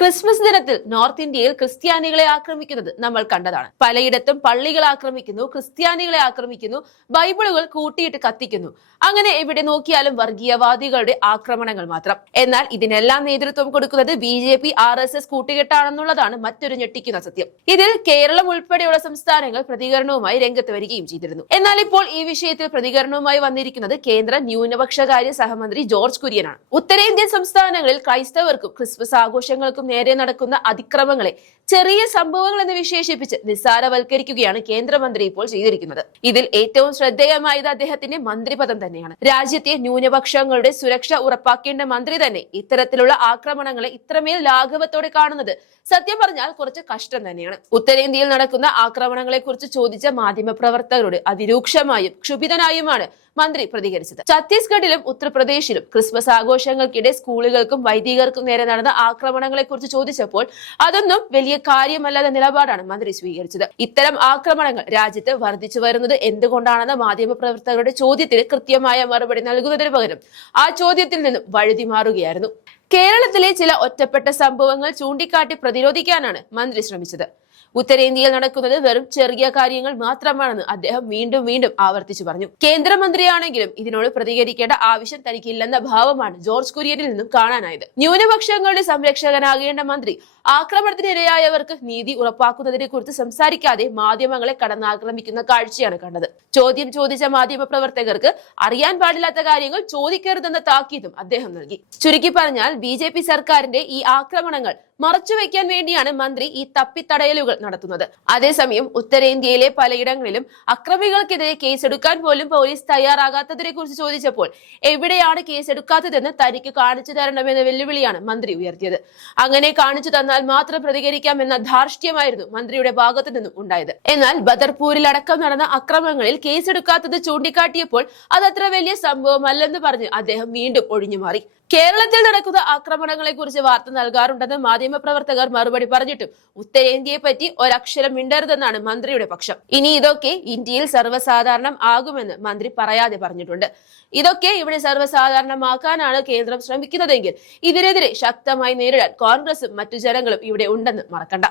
Christmas ദിനത്തിൽ north ഇന്ത്യയിൽ ക്രിസ്ത്യാനികളെ ആക്രമിക്കുന്നത് നമ്മൾ കണ്ടതാണ്. പലയിടത്തും പള്ളികൾ ആക്രമിക്കുന്നു ക്രിസ്ത്യാനികളെ ആക്രമിക്കുന്നു ബൈബിളുകൾ കൂട്ടിയിട്ട് കത്തിക്കുന്നു. അങ്ങനെ എവിടെ നോക്കിയാലും വർഗീയവാദികളുടെ ആക്രമണങ്ങൾ മാത്രം. എന്നാൽ ഇതിനെല്ലാം നേതൃത്വം കൊടുക്കുന്നത് B J P R S S കൂട്ടുകെട്ടാണെന്നുള്ളതാണ് മറ്റൊരു ഞെട്ടിക്കുന്ന സത്യം. ഇതിൽ കേരളം ഉൾപ്പെടെയുള്ള സംസ്ഥാനങ്ങൾ പ്രതികരണവുമായി രംഗത്ത് വരികയും ചെയ്തിരുന്നു. എന്നാൽ ഇപ്പോൾ ഈ വിഷയത്തിൽ പ്രതികരണവുമായി വന്നിരിക്കുന്നത് കേന്ദ്ര ന്യൂനപക്ഷകാര്യ സഹമന്ത്രി ജോർജ് കുര്യനാണ്. ഉത്തരേന്ത്യൻ സംസ്ഥാനങ്ങളിൽ ക്രൈസ്തവർക്കും ക്രിസ്മസ് ആഘോഷങ്ങൾക്കും നേരെ നടക്കുന്ന അതിക്രമങ്ങളെ ചെറിയ സംഭവങ്ങൾ എന്ന് വിശേഷിപ്പിച്ച് നിസ്സാരവൽക്കരിക്കുകയാണ് കേന്ദ്രമന്ത്രി ഇപ്പോൾ ചെയ്തിരിക്കുന്നത്. ഇതിൽ ഏറ്റവും ശ്രദ്ധേയമായത് അദ്ദേഹത്തിന്റെ മന്ത്രിപദം തന്നെയാണ്. രാജ്യത്തെ ന്യൂനപക്ഷങ്ങളുടെ സുരക്ഷ ഉറപ്പാക്കേണ്ട മന്ത്രി തന്നെ ഇത്തരത്തിലുള്ള ആക്രമണങ്ങളെ ഇത്രമേൽ ലാഘവത്തോടെ കാണുന്നത് സത്യം പറഞ്ഞാൽ കുറച്ച് കഷ്ടം തന്നെയാണ്. ഉത്തരേന്ത്യയിൽ നടക്കുന്ന ആക്രമണങ്ങളെ കുറിച്ച് ചോദിച്ച മാധ്യമപ്രവർത്തകരോട് അതിരൂക്ഷമായും ക്ഷുഭിതനായുമാണ് മന്ത്രി പ്രതികരിച്ചത്. ഛത്തീസ്ഗഡിലും ഉത്തർപ്രദേശിലും ക്രിസ്മസ് ആഘോഷങ്ങൾക്കിടെ സ്കൂളുകൾക്കും വൈദികർക്കും നേരെ നടന്ന ആക്രമണങ്ങളെക്കുറിച്ച് ചോദിച്ചപ്പോൾ അതൊന്നും വലിയ കാര്യമല്ലാത്ത നിലപാടാണ് മന്ത്രി സ്വീകരിച്ചത്. ഇത്തരം ആക്രമണങ്ങൾ രാജ്യത്ത് വർദ്ധിച്ചു വരുന്നത് എന്തുകൊണ്ടാണെന്ന മാധ്യമപ്രവർത്തകരുടെ ചോദ്യത്തിന് കൃത്യമായ മറുപടി നൽകുന്നതിന് പകരം ആ ചോദ്യത്തിൽ നിന്നും വഴുതി മാറുകയായിരുന്നു. കേരളത്തിലെ ചില ഒറ്റപ്പെട്ട സംഭവങ്ങൾ ചൂണ്ടിക്കാട്ടി പ്രതിരോധിക്കാനാണ് മന്ത്രി ശ്രമിച്ചത്. ഉത്തരേന്ത്യയിൽ നടക്കുന്നത് വെറും ചെറിയ കാര്യങ്ങൾ മാത്രമാണെന്ന് അദ്ദേഹം വീണ്ടും വീണ്ടും ആവർത്തിച്ചു പറഞ്ഞു. കേന്ദ്രമന്ത്രിയാണെങ്കിലും ഇതിനോട് പ്രതികരിക്കേണ്ട ആവശ്യം തനിക്കില്ലെന്ന ഭാവമാണ് ജോർജ് കുര്യനിൽ നിന്നും കാണാനായത്. ന്യൂനപക്ഷങ്ങളുടെ സംരക്ഷകനാകേണ്ട മന്ത്രി ആക്രമണത്തിനിരയായവർക്ക് നീതി ഉറപ്പാക്കുന്നതിനെ കുറിച്ച് സംസാരിക്കാതെ മാധ്യമങ്ങളെ കടന്നാക്രമിക്കുന്ന കാഴ്ചയാണ് കണ്ടത്. ചോദ്യം ചോദിച്ച മാധ്യമ പ്രവർത്തകർക്ക് അറിയാൻ പാടില്ലാത്ത കാര്യങ്ങൾ ചോദിക്കരുതെന്ന താക്കീതും അദ്ദേഹം നൽകി. ചുരുക്കി പറഞ്ഞാൽ ബി ജെ പി സർക്കാരിന്റെ ഈ ആക്രമണങ്ങൾ മറച്ചുവെക്കാൻ വേണ്ടിയാണ് മന്ത്രി ഈ തപ്പിത്തടയലുകൾ നടത്തുന്നത്. അതേസമയം ഉത്തരേന്ത്യയിലെ പലയിടങ്ങളിലും അക്രമികൾക്കെതിരെ കേസെടുക്കാൻ പോലും പോലീസ് തയ്യാറാകാത്തതിനെ കുറിച്ച് ചോദിച്ചപ്പോൾ എവിടെയാണ് കേസെടുക്കാത്തതെന്ന് തനിക്ക് കാണിച്ചു തരണമെന്ന വെല്ലുവിളിയാണ് മന്ത്രി ഉയർത്തിയത്. അങ്ങനെ കാണിച്ചു തന്നാൽ മാത്രം പ്രതികരിക്കാമെന്ന ധാർഷ്ട്യമായിരുന്നു മന്ത്രിയുടെ ഭാഗത്തു നിന്നും ഉണ്ടായത്. എന്നാൽ ബദർപൂരിൽ അടക്കം നടന്ന അക്രമങ്ങളിൽ കേസെടുക്കാത്തത് ചൂണ്ടിക്കാട്ടിയപ്പോൾ അതത്ര വലിയ സംഭവമല്ലെന്ന് പറഞ്ഞ് അദ്ദേഹം വീണ്ടും ഒഴിഞ്ഞുമാറി. കേരളത്തിൽ നടക്കുന്ന ആക്രമണങ്ങളെ കുറിച്ച് വാർത്ത നൽകാറുണ്ടെന്ന് മാധ്യമപ്രവർത്തകർ മറുപടി പറഞ്ഞിട്ടും ഉത്തരേന്ത്യയെ പറ്റി ഒരക്ഷരം മിണ്ടരുതെന്നാണ് മന്ത്രിയുടെ പക്ഷം. ഇനി ഇതൊക്കെ ഇന്ത്യയിൽ സർവസാധാരണം ആകുമെന്ന് മന്ത്രി പറയാതെ പറഞ്ഞിട്ടുണ്ട്. ഇതൊക്കെ ഇവിടെ സർവസാധാരണമാക്കാനാണ് കേന്ദ്രം ശ്രമിക്കുന്നതെങ്കിൽ ഇതിനെതിരെ ശക്തമായി നേരിടാൻ കോൺഗ്രസും മറ്റു ജനങ്ങളും ഇവിടെ ഉണ്ടെന്ന് മറക്കണ്ട.